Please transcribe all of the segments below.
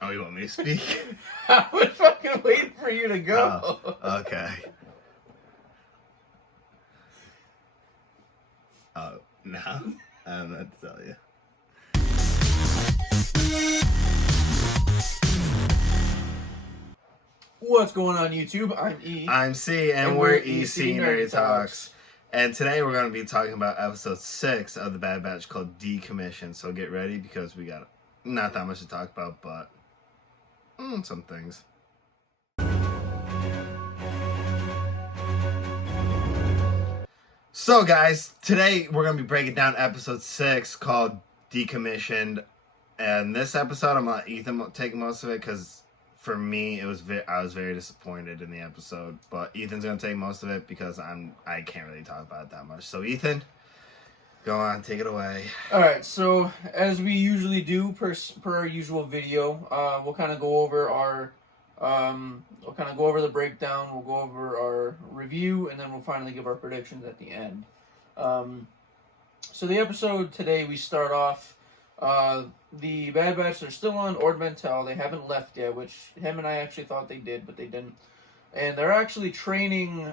Oh, you want me to speak? I was fucking waiting for you to go. Oh, okay. Oh, now? I don't know what to tell you. What's going on, YouTube? I'm E. I'm C, and we're EC Nerdy Talks. And today we're going to be talking about episode 6 of the Bad Batch called Decommissioned. So get ready because we got not that much to talk about, but some things. So guys, today we're going to be breaking down episode 6 called Decommissioned. And this episode, I'm going to let Ethan take most of it because for me, I was very disappointed in the episode. But Ethan's going to take most of it because I can't really talk about it that much. So Ethan, go on, take it away. Alright, so as we usually do per our usual video, we'll kind of go over our the breakdown, we'll go over our review, and then we'll finally give our predictions at the end. So the episode today, we start off, the Bad Batch, they're still on Ord Mantell. They haven't left yet, which him and I actually thought they did, but they didn't. And they're actually training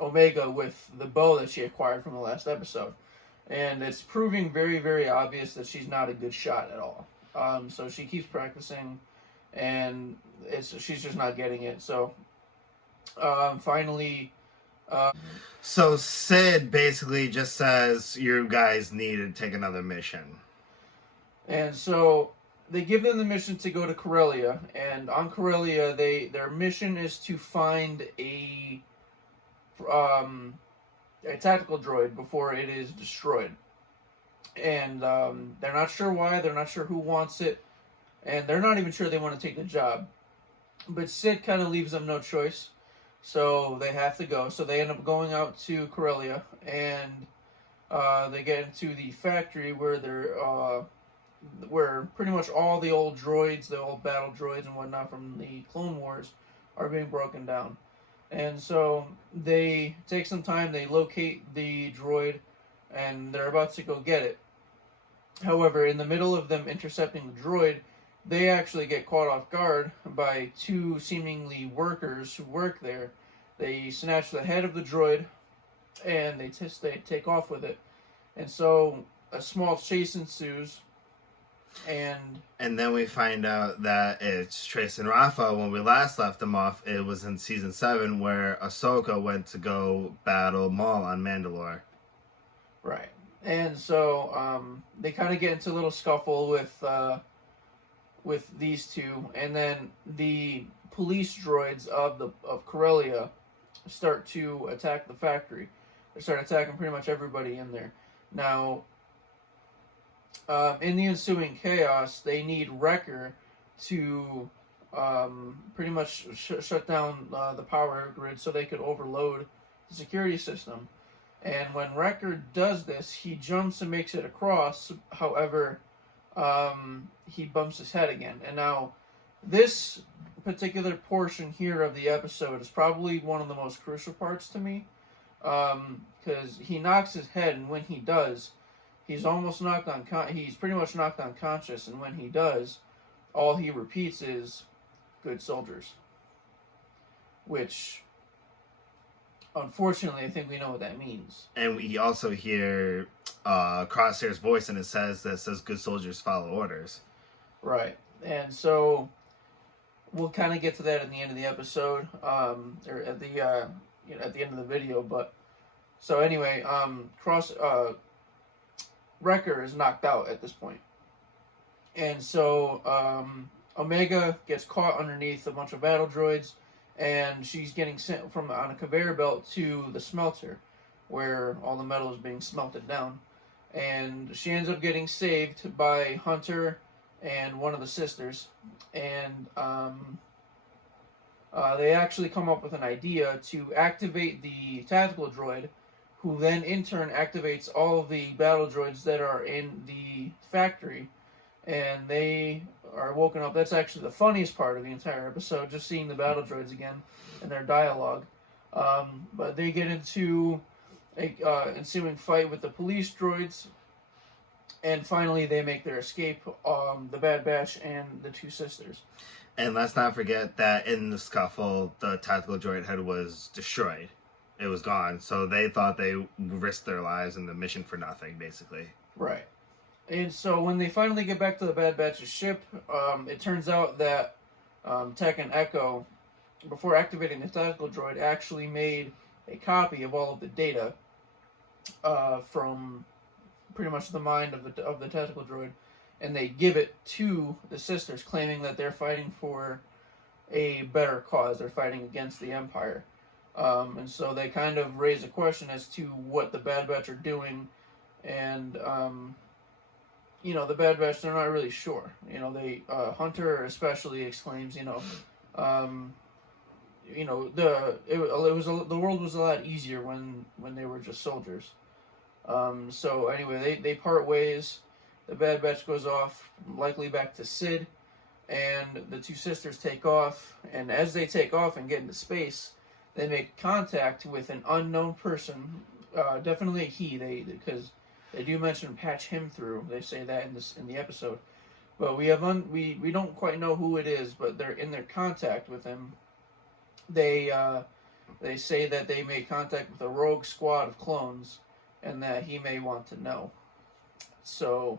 Omega with the bow that she acquired from the last episode. And it's proving very, very obvious that she's not a good shot at all. So she keeps practicing, and she's just not getting it. So finally... So Sid basically just says, you guys need to take another mission. And so they give them the mission to go to Corellia, and on Corellia, their mission is to find a tactical droid before it is destroyed. And they're not sure why, they're not sure who wants it, and they're not even sure they want to take the job. But Sid kind of leaves them no choice, so they have to go. So they end up going out to Corellia, and they get into the factory where pretty much all the old droids, the old battle droids and whatnot from the Clone Wars are being broken down. And so they take some time, they locate the droid, and they're about to go get it. However, in the middle of them intercepting the droid, they actually get caught off guard by two seemingly workers who work there. They snatch the head of the droid, and they take off with it. And so a small chase ensues. And then we find out that it's Trace and Rafa. When we last left them off, it was in season 7 where Ahsoka went to go battle Maul on Mandalore. Right. And so they kind of get into a little scuffle with these two, and then the police droids of Corellia start to attack the factory. They start attacking pretty much everybody in there. Now, in the ensuing chaos, they need Wrecker to pretty much shut down the power grid so they could overload the security system. And when Wrecker does this, he jumps and makes it across. However, he bumps his head again. And now, this particular portion here of the episode is probably one of the most crucial parts to me. Because he knocks his head, and when he does, he's almost knocked he's pretty much knocked unconscious, and when he does, all he repeats is, "Good soldiers." Which, unfortunately, I think we know what that means. And we also hear Crosshair's voice, and it says, "Good soldiers follow orders." Right. And so, we'll kind of get to that at the end of the episode, or at the end of the video, but, so anyway, Wrecker is knocked out at this point. And so Omega gets caught underneath a bunch of battle droids, and she's getting sent on a conveyor belt to the smelter where all the metal is being smelted down. And she ends up getting saved by Hunter and one of the sisters. And they actually come up with an idea to activate the tactical droid, who then in turn activates all of the battle droids that are in the factory, and they are woken up. That's actually the funniest part of the entire episode, just seeing the battle droids again and their dialogue. But they get into a ensuing fight with the police droids, And finally, they make their escape. The Bad Batch and the two sisters. And let's not forget that in the scuffle, the tactical droid head was destroyed. It was gone. So they thought they risked their lives in the mission for nothing, basically. Right. And so when they finally get back to the Bad Batch's ship, it turns out that Tech and Echo, before activating the tactical droid, actually made a copy of all of the data from pretty much the mind of the tactical droid, and they give it to the sisters, claiming that they're fighting for a better cause. They're fighting against the Empire. And so they kind of raise a question as to what the Bad Batch are doing, and the Bad Batch, they're not really sure. They Hunter especially exclaims, the world was a lot easier when they were just soldiers. So anyway, they part ways. The Bad Batch goes off, likely back to Sid, and the two sisters take off. And as they take off and get into space, they make contact with an unknown person, definitely a he. Because they do mention patch him through. They say that in the episode, but we don't quite know who it is. But they're in their contact with him. They say that they made contact with a rogue squad of clones, and that he may want to know. So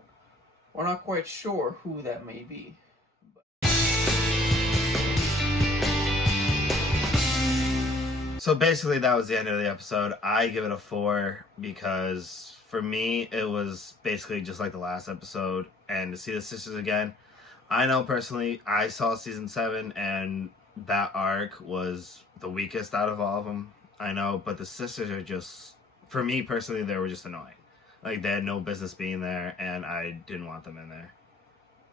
we're not quite sure who that may be. So basically that was the end of the episode. I give it a 4 because for me it was basically just like the last episode, and to see the sisters again, I know personally I saw season 7 and that arc was the weakest out of all of them. I know, but the sisters are just, for me personally, they were just annoying. Like, they had no business being there, and I didn't want them in there.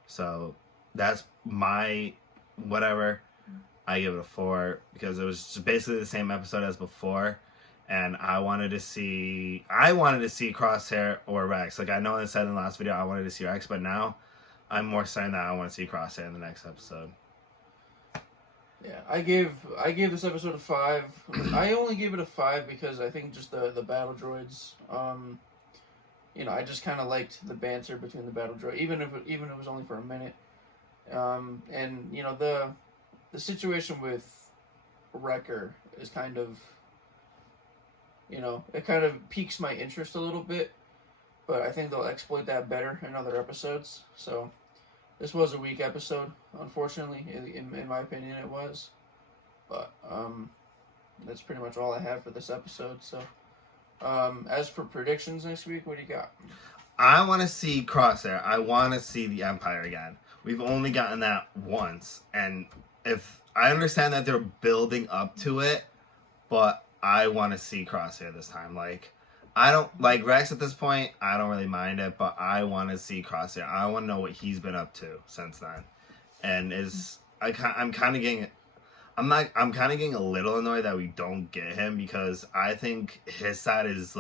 So, that's my whatever. I give it a 4, because it was just basically the same episode as before, and I wanted to see Crosshair or Rex. Like, I know I said in the last video I wanted to see Rex, but now I'm more certain that I want to see Crosshair in the next episode. Yeah, I gave this episode a 5. I only gave it a 5 because I think just the battle droids. I just kind of liked the banter between the battle droids, even if it was only for a minute. And the situation with Wrecker is kind of, it kind of piques my interest a little bit, but I think they'll exploit that better in other episodes. So. This was a weak episode, unfortunately. In my opinion, it was. But that's pretty much all I have for this episode. So, as for predictions next week, what do you got? I want to see Crosshair. I want to see the Empire again. We've only gotten that once, and if I understand that they're building up to it, but I want to see Crosshair this time. Like, I don't like Rex at this point. I don't really mind it, but I want to see Crosshair. I want to know what he's been up to since then. And I'm kind of getting a little annoyed that we don't get him, because I think his side is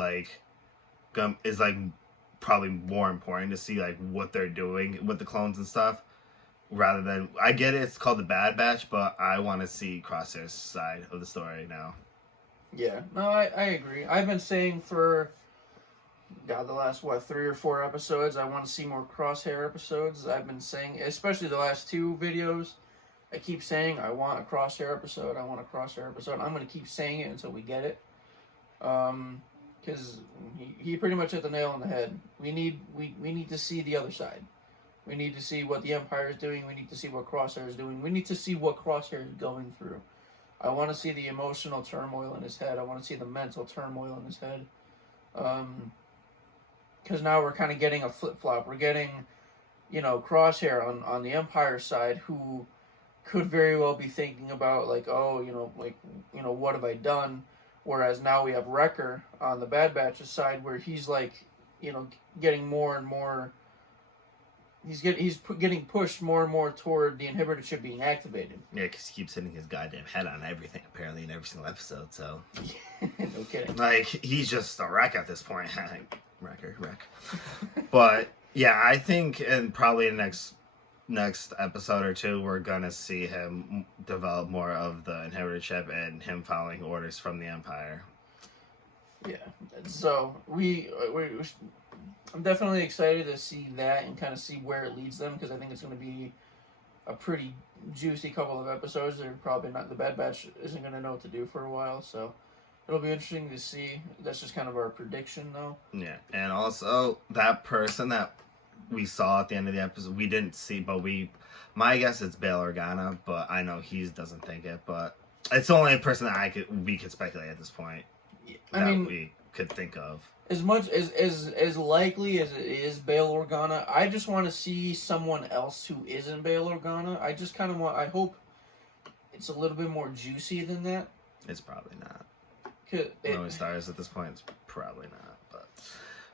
probably more important to see like what they're doing with the clones and stuff, rather than, I get it, it's called the Bad Batch, but I want to see Crosshair's side of the story now. Yeah, no, I agree. I've been saying for, the last, 3 or 4 episodes, I want to see more Crosshair episodes. I've been saying, especially the last 2 videos, I keep saying, I want a Crosshair episode, I'm going to keep saying it until we get it. Because he pretty much hit the nail on the head. We need to see the other side. We need to see what the Empire is doing, we need to see what Crosshair is doing, we need to see what Crosshair is going through. I want to see the emotional turmoil in his head. I want to see the mental turmoil in his head. Because now we're kind of getting a flip-flop. We're getting, Crosshair on the Empire side, who could very well be thinking about, what have I done? Whereas now we have Wrecker on the Bad Batch's side, where he's, getting more and more... He's getting pushed more and more toward the inhibitor chip being activated. Yeah, because he keeps hitting his goddamn head on everything, apparently, in every single episode, so... No kidding. He's just a wreck at this point. Wreck. But, yeah, I think probably in the next episode or 2, we're gonna see him develop more of the inhibitor chip and him following orders from the Empire. Yeah, so we I'm definitely excited to see that and kind of see where it leads them, because I think it's going to be a pretty juicy couple of episodes. They're probably not, the Bad Batch isn't going to know what to do for a while, so it'll be interesting to see. That's just kind of our prediction, though. Yeah, and also that person that we saw at the end of the episode, we didn't see, but my guess it's Bail Organa, but I know he doesn't think it, but it's only a person that we could speculate at this point. I mean, we could think of. As much as likely as it is Bail Organa, I just want to see someone else who isn't Bail Organa. I just kind of want. I hope it's a little bit more juicy than that. It's probably not. It, Stars at this point, it's probably not. But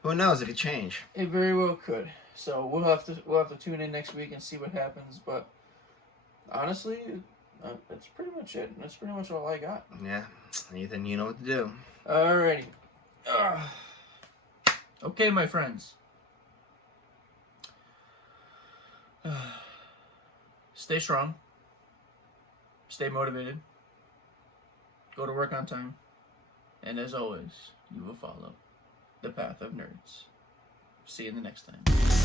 who knows? It could change. It very well could. So we'll have to tune in next week and see what happens. But honestly, that's pretty much it. That's pretty much all I got. Yeah, Ethan, you know what to do. Alrighty. Okay, my friends. Stay strong. Stay motivated. Go to work on time. And as always, you will follow the path of nerds. See you in the next time.